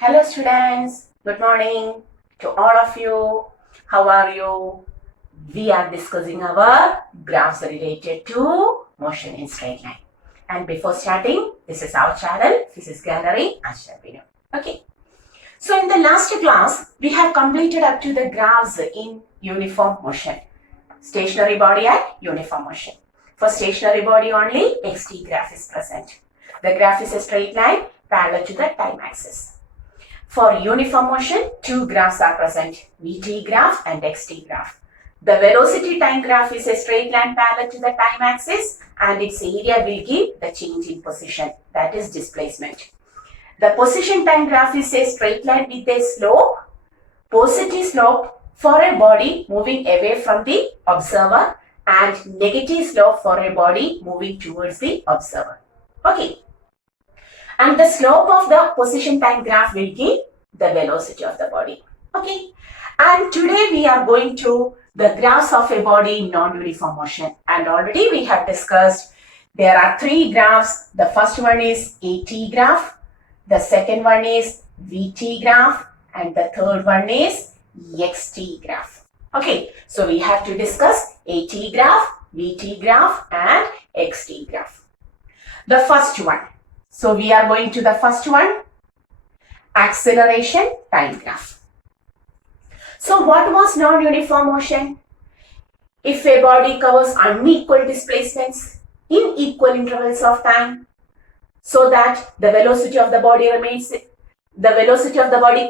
Hello students, good morning to all of you. How are you? We are discussing our graphs related to motion in straight line. And before starting, this is our channel, Physics Gallery, Ashra. Okay. So in the last class, we have completed up to the graphs in uniform motion. Stationary body and uniform motion. For stationary body only, xt graph is present. The graph is a straight line parallel to the time axis. For uniform motion, two graphs are present, vt graph and xt graph. The velocity time graph is a straight line parallel to the time axis and its area will give the change in position, that is displacement. The position time graph is a straight line with a slope, positive slope for a body moving away from the observer and negative slope for a body moving towards the observer. Okay. And the slope of the position time graph will give the velocity of the body. Okay. And today we are going to the graphs of a body in non-uniform motion. And already we have discussed there are three graphs. The first one is AT graph. The second one is VT graph. And the third one is XT graph. Okay. So we have to discuss AT graph, VT graph and XT graph. The first one. So we are going to the first one, acceleration time graph. So what was non-uniform motion? If a body covers unequal displacements in equal intervals of time, so that the velocity of the body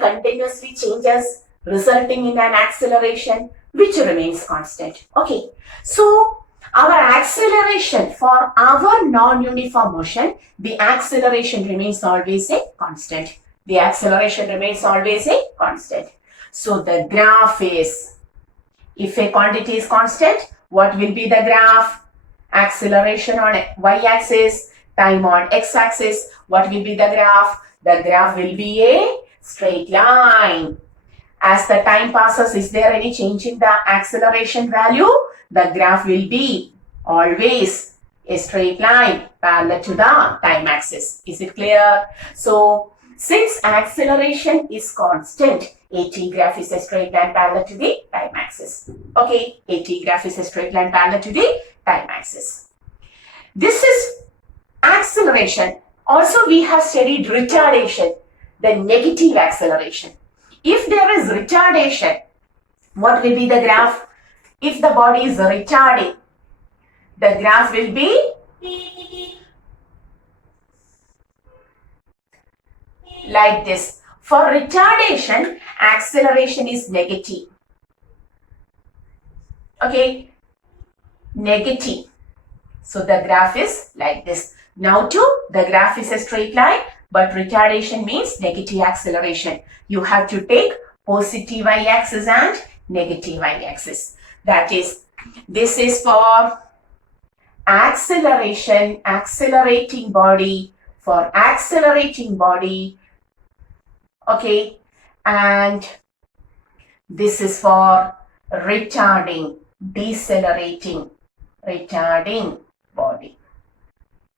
continuously changes, resulting in an acceleration which remains constant. Okay, so our acceleration for our non-uniform motion, the acceleration remains always a constant. The acceleration remains always a constant. So the graph is, if a quantity is constant, what will be the graph? Acceleration on y-axis, time on x-axis, what will be the graph? The graph will be a straight line. As the time passes, is there any change in the acceleration value? The graph will be always a straight line parallel to the time axis. Is it clear? So, since acceleration is constant, AT graph is a straight line parallel to the time axis. Okay, AT graph is a straight line parallel to the time axis. This is acceleration. Also, we have studied retardation, the negative acceleration. If there is retardation, what will be the graph? If the body is retarding, the graph will be like this. For retardation, acceleration is negative. Okay, negative. So the graph is like this. Now too, the graph is a straight line, but retardation means negative acceleration. You have to take positive y-axis and negative y-axis. That is, this is for acceleration, accelerating body, for accelerating body. Okay, and this is for retarding, decelerating, retarding body.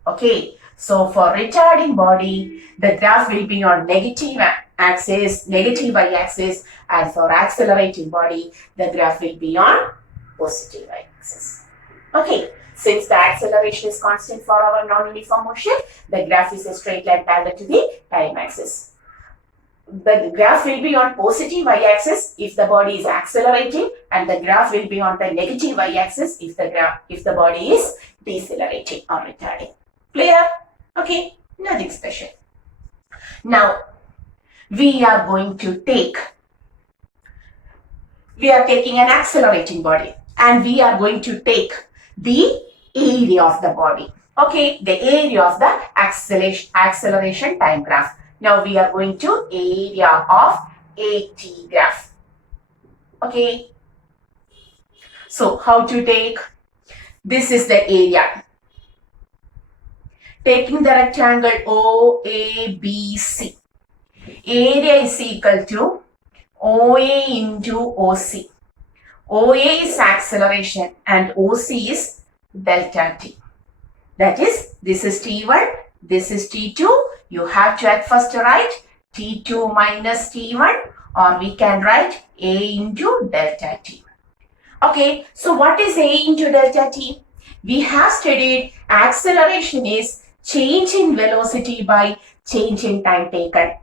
Okay, so for retarding body, the graph will be on negative axis, negative y-axis, and for accelerating body, the graph will be on positive y-axis. Okay, since the acceleration is constant for our non-uniform motion, the graph is a straight line parallel to the time axis. The graph will be on positive y-axis if the body is accelerating, and the graph will be on the negative y-axis if the body is decelerating or retarding. Clear? Okay, nothing special. Now, we are taking an accelerating body and we are going to take the area of the body. Okay, the area of the acceleration time graph. Now we are going to area of AT graph. Okay, so how to take? This is the area. Taking the rectangle OABC, area is equal to OA into OC. OA is acceleration and OC is delta T. That is, this is T1, this is T2. You have to at first write T2 minus T1, or we can write A into delta T. Okay, so what is A into delta T? We have studied acceleration is change in velocity by change in time taken,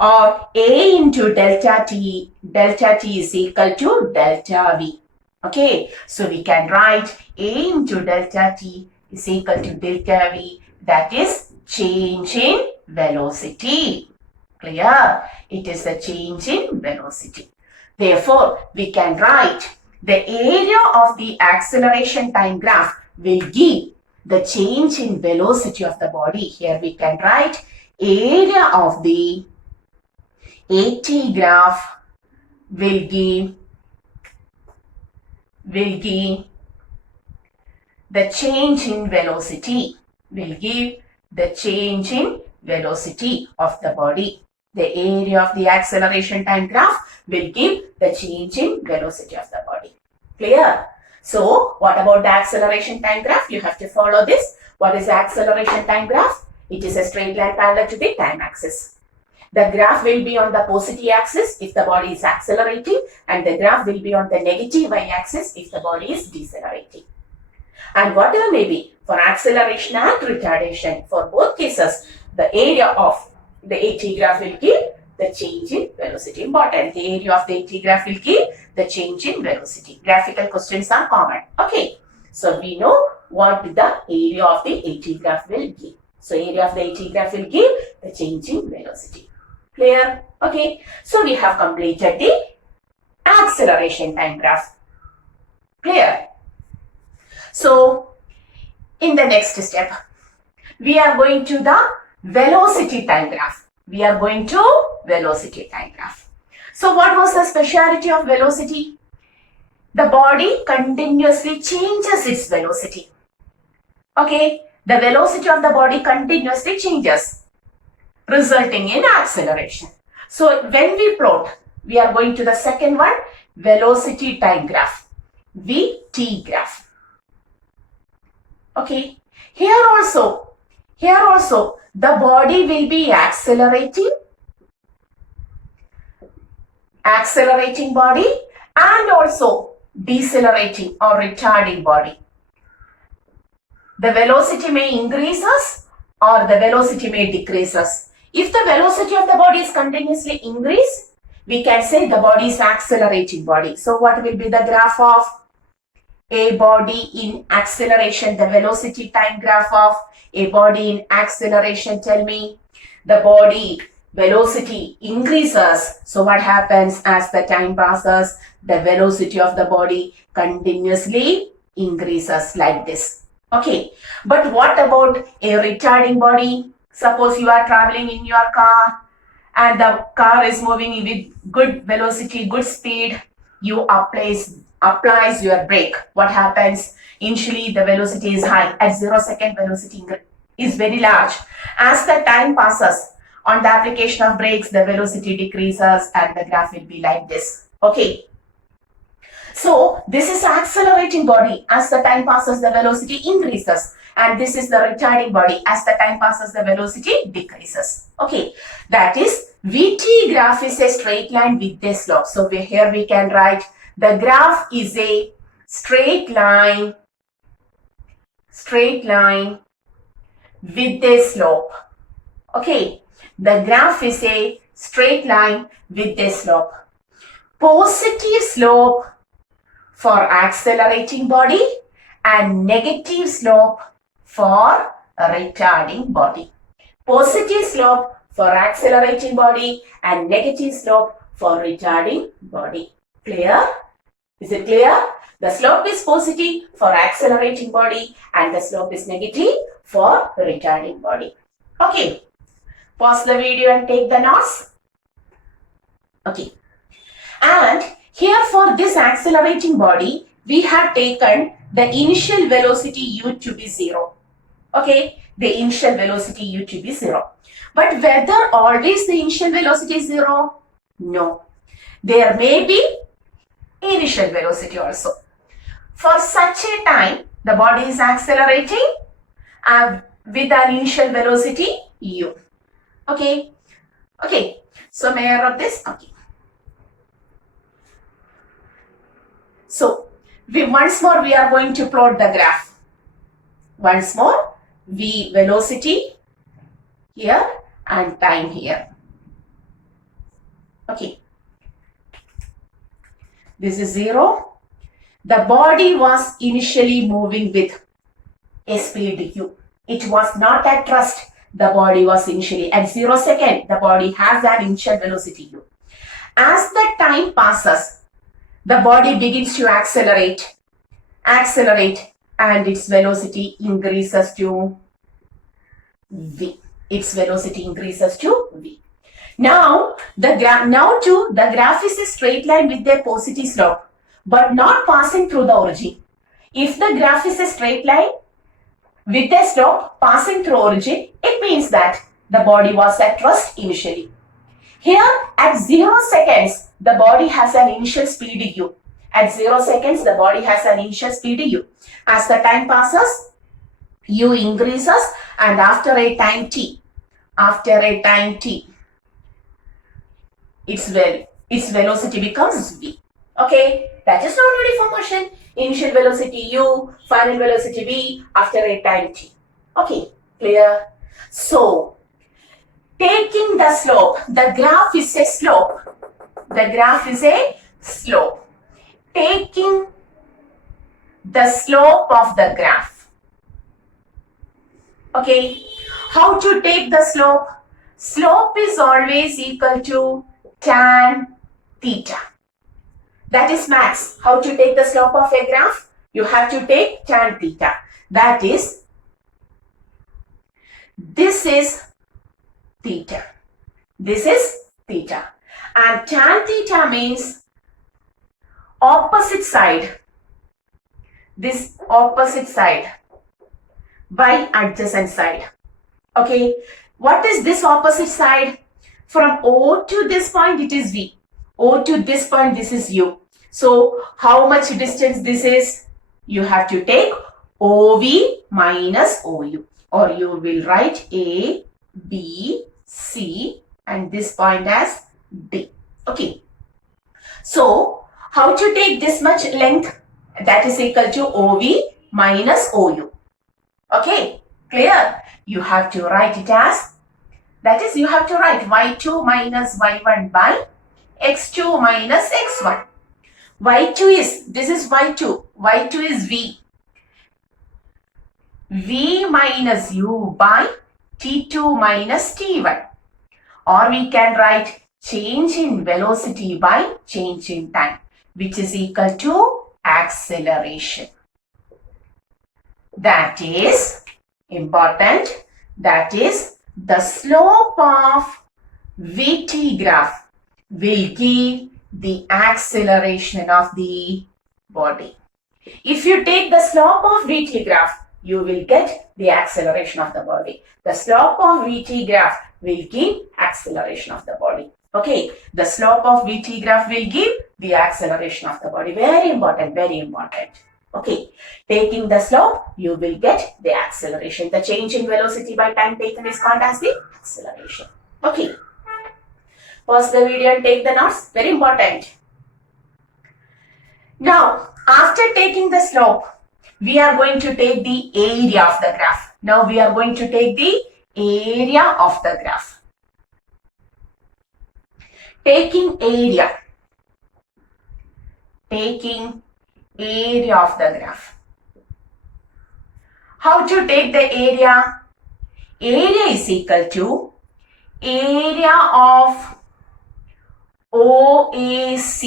or A into delta T is equal to delta V. Okay, so we can write A into delta T is equal to delta V, that is change in velocity. Clear? It is the change in velocity. Therefore, we can write the area of the acceleration time graph will give the change in velocity of the body. Here we can write area of the AT graph will give the change in velocity, of the body. The area of the acceleration time graph will give the change in velocity of the body. Clear? So, what about the acceleration time graph? You have to follow this. What is the acceleration time graph? It is a straight line parallel to the time axis. The graph will be on the positive axis if the body is accelerating, and the graph will be on the negative y-axis if the body is decelerating. And whatever may be, for acceleration and retardation, for both cases, the area of the AT graph will give the change in velocity. Important. The area of the AT graph will give the change in velocity. Graphical questions are common. Okay. So we know what the area of the AT graph will give. So area of the AT graph will give the change in velocity. Clear? Okay. So we have completed the acceleration time graph. Clear? So in the next step, we are going to the velocity time graph. So what was the speciality of velocity? The body continuously changes its velocity. Okay, the velocity of the body continuously changes, resulting in acceleration. So when we plot, we are going to the second one, velocity time graph, VT graph. Okay, here also, the body will be accelerating body, and also decelerating or retarding body. The velocity may increase us or the velocity may decrease us. If the velocity of the body is continuously increased, we can say the body is accelerating body. So what will be the graph of a body in acceleration, the velocity time graph of a body in acceleration? Tell me. The body velocity increases. So what happens as the time passes? The velocity of the body continuously increases like this. Okay, but what about a retarding body? Suppose you are traveling in your car and the car is moving with good velocity, good speed. You applies your brake. What happens? Initially the velocity is high. At 0 second, velocity is very large. As the time passes, on the application of brakes, the velocity decreases and the graph will be like this. Okay. So this is accelerating body. As the time passes, the velocity increases. And this is the retarding body. As the time passes, the velocity decreases. Okay. That is, VT graph is a straight line with a slope. So here we can write the graph is a straight line with a slope. Okay. The graph is a straight line with a slope. Positive slope for accelerating body and negative slope for retarding body. Positive slope for accelerating body and negative slope for retarding body. Clear? Is it clear? The slope is positive for accelerating body and the slope is negative for retarding body. Okay. Pause the video and take the notes. Okay. And here for this accelerating body, we have taken the initial velocity u to be 0. Okay. The initial velocity u to be 0. But whether always the initial velocity is 0? No. There may be initial velocity also. For such a time, the body is accelerating with an initial velocity u. Okay. Okay, so may I rub this? Okay. So once more we are going to plot the graph. Once more, v velocity here and time here. Okay. This is 0. The body was initially moving with a speed u. It was not at rest. The body was initially at 0 second. The body has an initial velocity u. As the time passes, the body begins to accelerate, and its velocity increases to v. Its velocity increases to v. Now the graph is a straight line with a positive slope, but not passing through the origin. If the graph is a straight line with a slope passing through origin, it means that the body was at rest initially. Here at 0 seconds, the body has an initial speed u. At 0 seconds, the body has an initial speed u. As the time passes, u increases, and after a time t, its velocity becomes v. Okay, that is non-uniform motion. Initial velocity u, final velocity v after a time t. Okay, clear? So, taking the slope, the graph is a slope. The graph is a slope. Taking the slope of the graph. Okay, how to take the slope? Slope is always equal to tan theta. That is max. How to take the slope of a graph? You have to take tan theta. That is, this is theta. This is theta. And tan theta means opposite side. This opposite side by adjacent side. Okay. What is this opposite side? From O to this point, it is V. O to this point, this is U. So, how much distance this is? You have to take OV minus OU. Or you will write A, B, C and this point as D. Okay. So, how to take this much length? That is equal to OV minus OU. Okay. Clear? You have to write it as, that is, you have to write y2 minus y1 by x2 minus x1. y2 is, this is y2. y2 is v. v minus u by t2 minus t1. Or we can write change in velocity by change in time, which is equal to acceleration. That is important. That is, the slope of VT graph will give the acceleration of the body. If you take the slope of VT graph, you will get the acceleration of the body. The slope of VT graph will give acceleration of the body. Okay, the slope of VT graph will give the acceleration of the body. Very important, very important. Okay, taking the slope, you will get the acceleration. The change in velocity by time taken is called as the acceleration. Okay, pause the video and take the notes. Very important. Now, after taking the slope, we are going to take the area of the graph. Now, we are going to take the area of the graph. Taking area. Taking area of the graph. How to take the area? Area is equal to area of OACD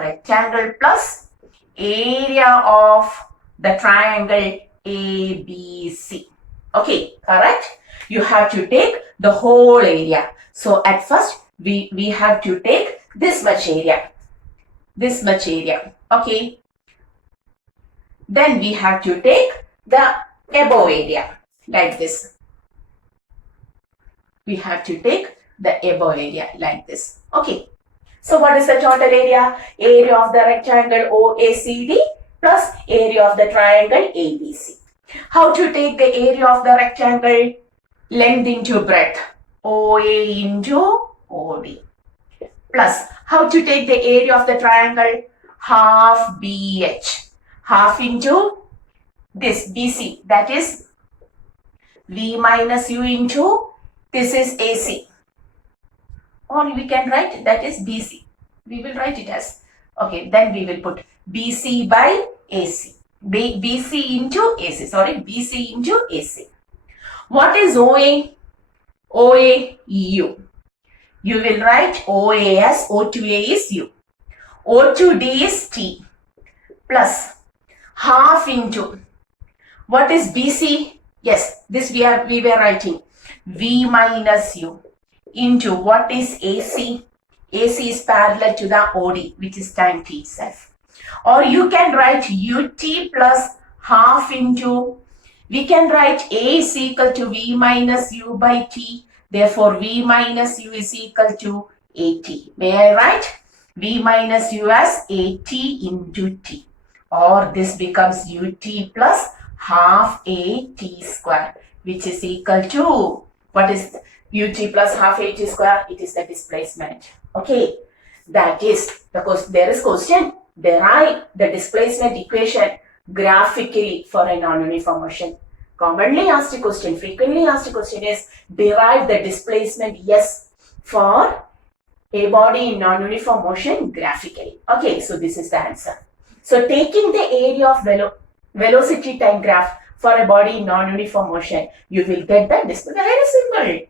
rectangle plus area of the triangle ABC. Okay, correct? You have to take the whole area. So at first we have to take this much area. This much area. Okay. Then we have to take the above area like this. We have to take the above area like this. Okay. So what is the total area? Area of the rectangle OACD plus area of the triangle ABC. How to take the area of the rectangle? Length into breadth. OA into OD. Plus, how to take the area of the triangle? Half BH. Half into this BC, that is V minus U into this is AC. Or we can write that is BC. We will write it as, okay, then we will put BC by AC. BC into AC, sorry, BC into AC. What is OA? OA, U. You will write OA as O2A is U. O2D is T plus half into, what is BC? Yes, this we were writing V minus U into what is AC? AC is parallel to the OD, which is time T itself. Or you can write UT plus half into, we can write A is equal to V minus U by T. Therefore, V minus U is equal to AT. May I write V minus U as AT into T? Or this becomes UT plus half AT square, which is equal to, what is UT plus half AT square? It is the displacement. Okay, that is, because there is question, derive the displacement equation graphically for a non-uniform motion. Commonly asked question, frequently asked question is derive the displacement, yes, for a body in non-uniform motion graphically. Okay, so this is the answer. So taking the area of velocity time graph for a body in non-uniform motion, you will get the displacement. Very simple.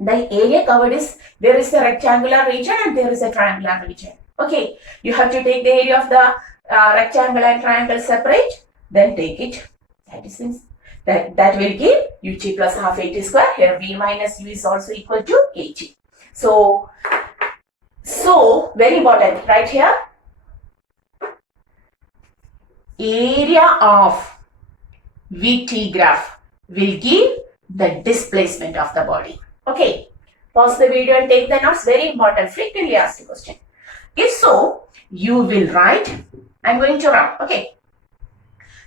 The area covered is, there is a rectangular region and there is a triangular region. Okay, you have to take the area of the rectangle and triangle separate, then take it. That is that will give UT plus half AT square. Here V minus U is also equal to AT. So very important right here. Area of VT graph will give the displacement of the body. Okay, pause the video and take the notes. Very important, frequently asked question. If so, you will write, I'm going to write, okay.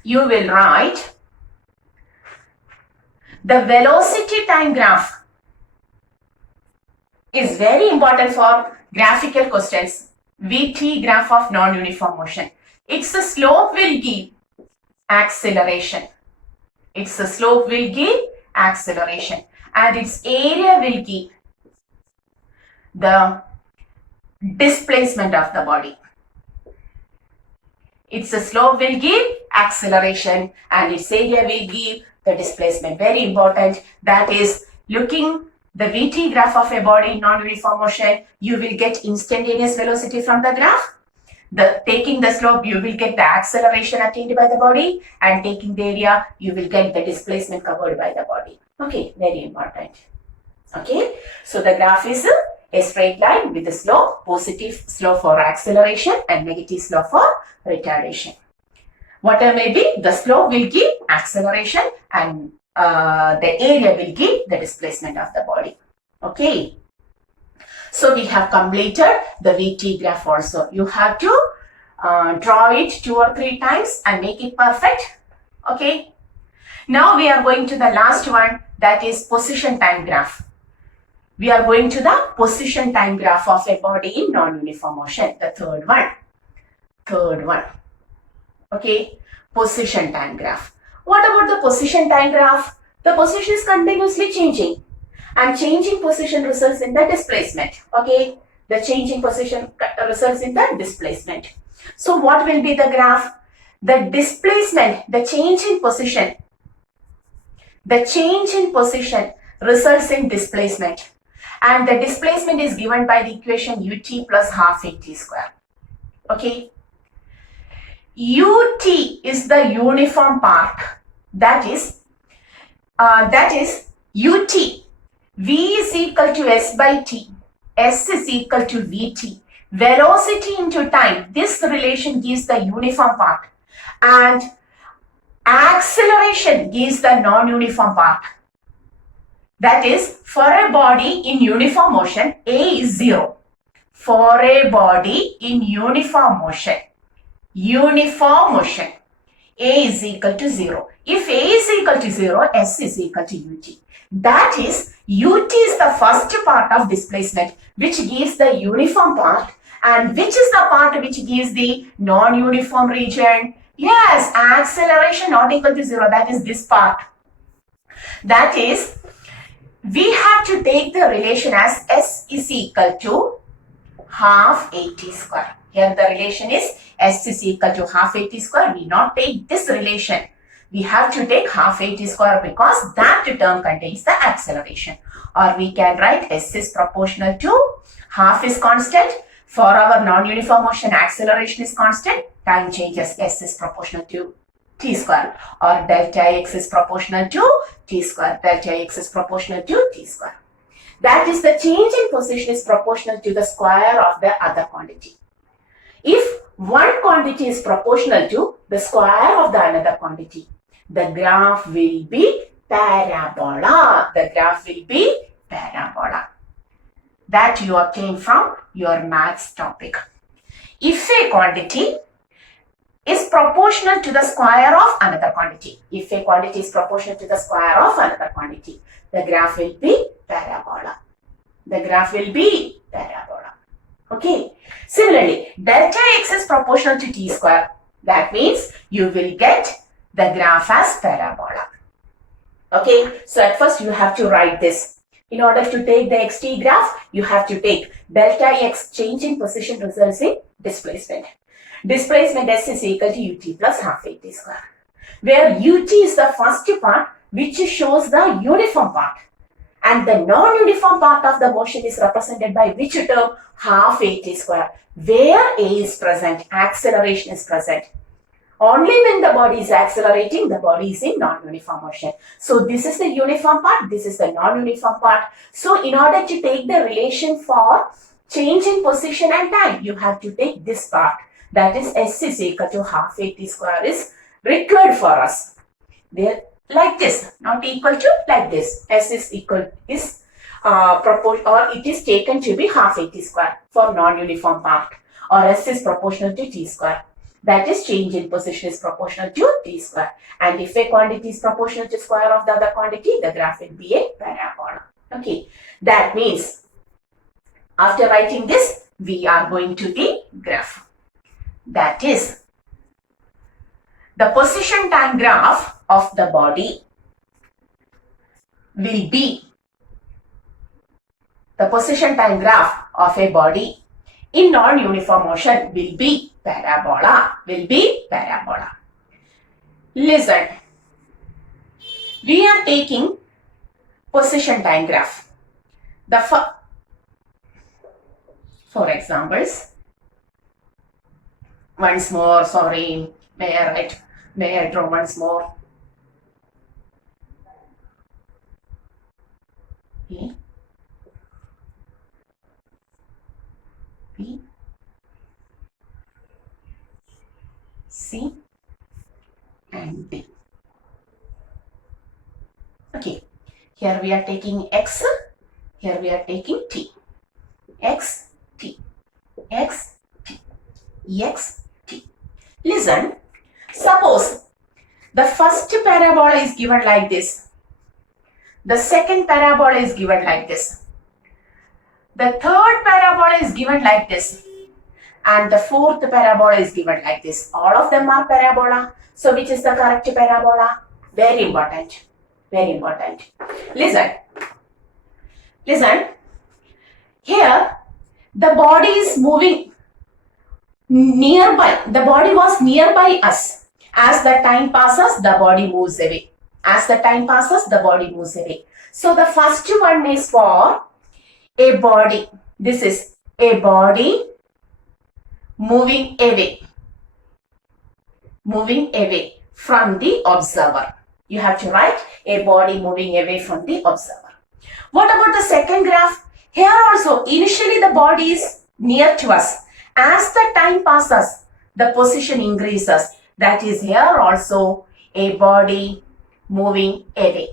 You will write the velocity time graph is very important for graphical questions. VT graph of non-uniform motion. Its slope will give acceleration. Its slope will give acceleration. And its area will give the displacement of the body. Its slope will give acceleration and its area will give the displacement. Very important. That is, looking the VT graph of a body in non-uniform motion, you will get instantaneous velocity from the graph. Taking the slope, you will get the acceleration attained by the body, and taking the area, you will get the displacement covered by the body. Okay, very important. Okay, so the graph is a straight line with the slope, positive slope for acceleration and negative slope for retardation. Whatever may be, the slope will give acceleration and the area will give the displacement of the body. Okay. So we have completed the VT graph also. You have to draw it 2 or 3 times and make it perfect. Okay. Now we are going to the last one, that is position time graph. We are going to the position time graph of a body in non-uniform motion, the third one. Third one. Okay. Position time graph. What about the position time graph? The position is continuously changing. And changing position results in the displacement. Okay, the changing position results in the displacement. So what will be the graph? The displacement, the change in position. The change in position results in displacement. And the displacement is given by the equation UT plus half AT square. Okay. UT is the uniform part. That is UT. V is equal to S by T. S is equal to Vt. Velocity into time. This relation gives the uniform part. And acceleration gives the non-uniform part. That is, for a body in uniform motion, A is 0. For a body in uniform motion, A is equal to 0. If A is equal to 0, S is equal to UT. That is, ut is the first part of displacement, which gives the uniform part, and which is the part which gives the non-uniform region? Yes, acceleration not equal to 0, that is this part. That is, we have to take the relation as s is equal to half at square. Here the relation is s is equal to half at square. We not take this relation. We have to take half at square because that term contains the acceleration. Or we can write s is proportional to half is constant. For our non-uniform motion, acceleration is constant. Time changes, s is proportional to t square, or delta x is proportional to t square. Delta x is proportional to t square. That is, the change in position is proportional to the square of the other quantity. If one quantity is proportional to the square of the another quantity, the graph will be parabola. The graph will be parabola. That you obtain from your maths topic. If a quantity is proportional to the square of another quantity, if a quantity is proportional to the square of another quantity, the graph will be parabola. The graph will be parabola. Okay. Similarly, delta x is proportional to t square. That means you will get the graph as parabola. Okay. So at first you have to write this. In order to take the xt graph, you have to take delta x, change in position results in displacement. Displacement s is equal to ut plus half at square, where ut is the first part which shows the uniform part, and the non-uniform part of the motion is represented by which term? Half at square, where a is present, acceleration is present. Only when the body is accelerating, the body is in non-uniform motion. So this is the uniform part, this is the non-uniform part. So in order to take the relation for change in position and time, you have to take this part. That is, s is equal to half at square is required for us. There, like this, not equal to, like this. S is equal, is or it is taken to be half at square for non-uniform part, or s is proportional to t square. That is, change in position is proportional to t square. And if a quantity is proportional to square of the other quantity, the graph will be a parabola. Okay. That means, after writing this, we are going to the graph. That is, the position time graph of the body will be, the position time graph of a body in non-uniform motion will be parabola, Listen, we are taking position time graph. For examples, once more, sorry, may I draw once more? A, B, C, and D. Okay, here we are taking X, here we are taking T. X, T, X, T, X, T. Listen, suppose the first parabola is given like this. The second parabola is given like this. The third parabola is given like this. And the fourth parabola is given like this. All of them are parabola. So which is the correct parabola? Very important. Very important. Listen. Here, the body is moving nearby. The body was nearby us. As the time passes, the body moves away. As the time passes, the body moves away. So the first one is for a body. This is a body moving away from the observer. You have to write a body moving away from the observer. What about the second graph? Here also, initially the body is near to us. As the time passes, the position increases. That is, here also a body moving away.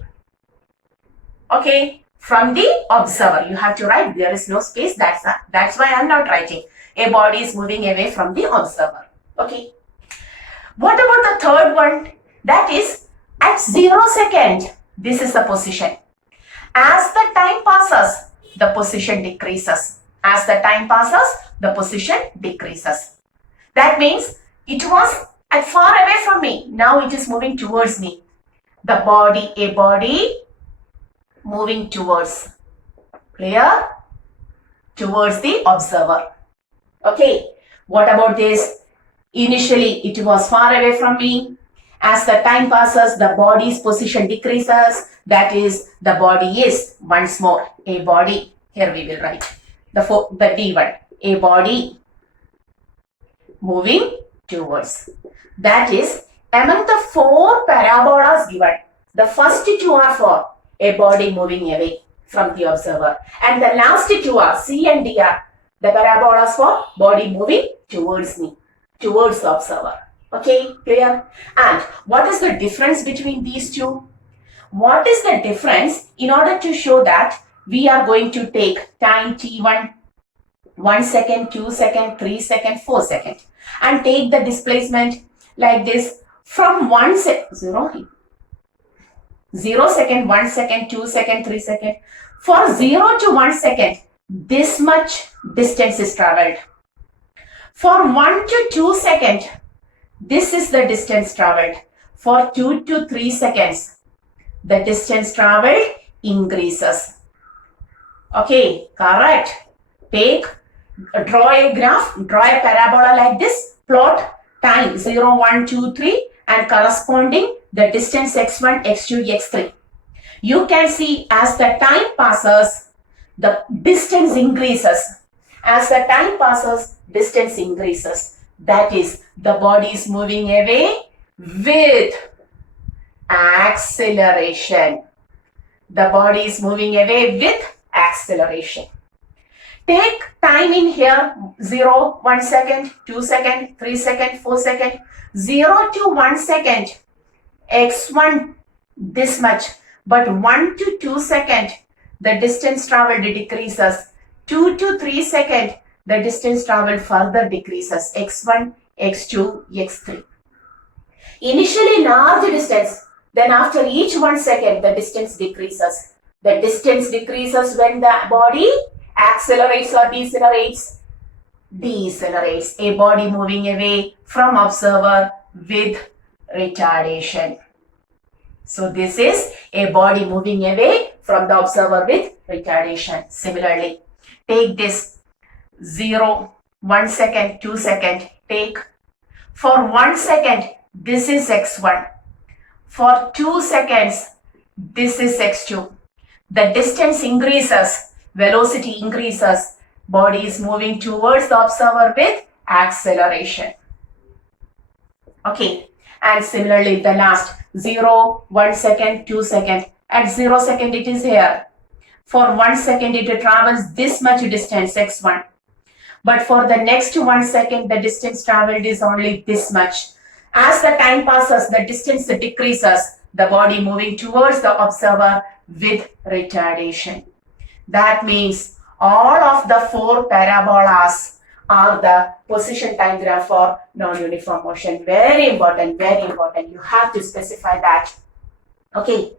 Okay, from the observer. You have to write, there is no space. That's why I am not writing. A body is moving away from the observer. Okay. What about the third one? That is at 0 second. This is the position. As the time passes, the position decreases. As the time passes, the position decreases. That means it was far away from me. Now it is moving towards me. The body, a body moving towards. Clear? Towards the observer. Okay. What about this? Initially, it was far away from me. As the time passes, the body's position decreases. That is, the body is, once more, a body. Here we will write the D1. A body moving towards. That is, among the 4 parabolas given, the first 2 are for a body moving away from the observer. And the last 2 are C and D are the parabolas for body moving towards me, towards the observer. Okay, clear? And what is the difference between these 2? What is the difference? In order to show that, we are going to take time t1, 1 second, 2 second, 3 second, 4 second, and take the displacement like this from 0 second, 1 second, 2 second, 3 second. For 0 to 1 second, this much distance is traveled. For 1 to 2 second, this is the distance traveled. For 2 to 3 seconds, the distance traveled increases. Okay, correct. Draw a graph, draw a parabola like this, plot time 0, 1, 2, 3 and corresponding the distance x1, x2, x3. You can see as the time passes, the distance increases. As the time passes, distance increases. That is, the body is moving away with acceleration. The body is moving away with acceleration. Take time in here 0, 1 second, 2 second, 3 second, 4 second, 0 to 1 second, x1 this much, but 1 to 2 second, the distance traveled decreases. 2 to 3 second, the distance traveled further decreases, x1, x2, x3. Initially large distance, then after each 1 second, the distance decreases. The distance decreases when the body accelerates or decelerates. Decelerates. A body moving away from observer with retardation. So this is a body moving away from the observer with retardation. Similarly, take this 0, 1 second, 2 second, take. For 1 second, this is x1. For 2 seconds, this is x2. The distance increases, velocity increases, body is moving towards the observer with acceleration. Okay, and similarly the last 0, 1 second, 2 second, at 0 second it is here. For 1 second it travels this much distance, x1. But for the next 1 second, the distance traveled is only this much. As the time passes, the distance decreases, the body moving towards the observer with retardation. That means all of the 4 parabolas are the position time graph for non-uniform motion. Very important, very important. You have to specify that. Okay,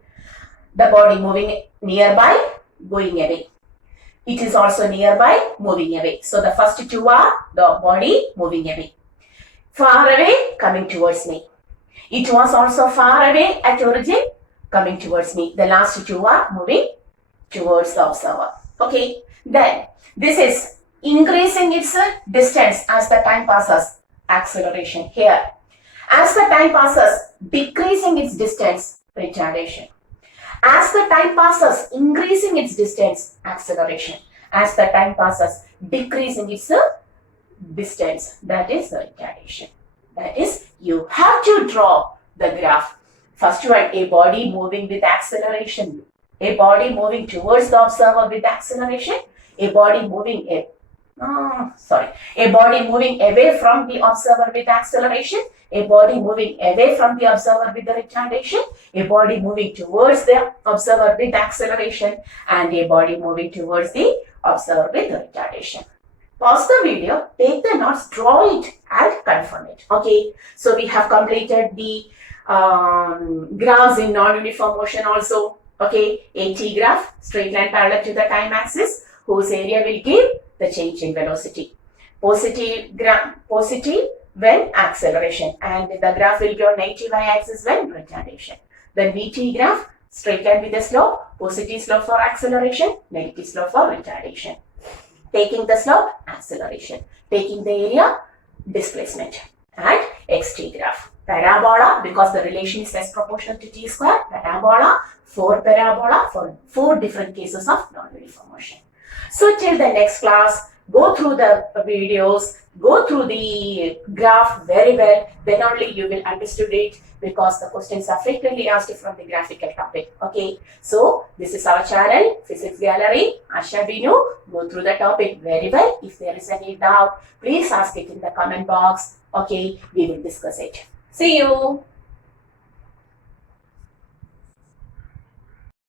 the body moving nearby, going away. It is also nearby, moving away. So the first 2 are the body moving away. Far away, coming towards me. It was also far away at origin, coming towards me. The last 2 are moving towards the observer. Okay, then this is increasing its distance as the time passes, acceleration here. As the time passes, decreasing its distance, retardation. As the time passes, increasing its distance, acceleration. As the time passes, decreasing its distance, that is retardation. That is, you have to draw the graph. First one, a body moving with acceleration. A body moving towards the observer with acceleration. A body moving a body moving away from the observer with acceleration. A body moving away from the observer with the retardation. A body moving towards the observer with acceleration. And a body moving towards the observer with the retardation. Pause the video, take the notes, draw it and confirm it. Okay, so we have completed the graphs in non-uniform motion also. Okay, a T graph, straight line parallel to the time axis, whose area will give the change in velocity. Positive when acceleration, and the graph will be on negative y-axis when retardation. Then VT graph, straight line with the slope, positive slope for acceleration, negative slope for retardation. Taking the slope, acceleration. Taking the area, displacement. And XT graph. Parabola, because the relation is S proportional to T square, parabola for four different cases of non-uniform motion. So till the next class, go through the videos, go through the graph very well, then only you will understand it, because the questions are frequently asked from the graphical topic. Okay, so this is our channel, Physics Gallery, Asha Binu. Go through the topic very well. If there is any doubt, please ask it in the comment box. Okay, we will discuss it. See you.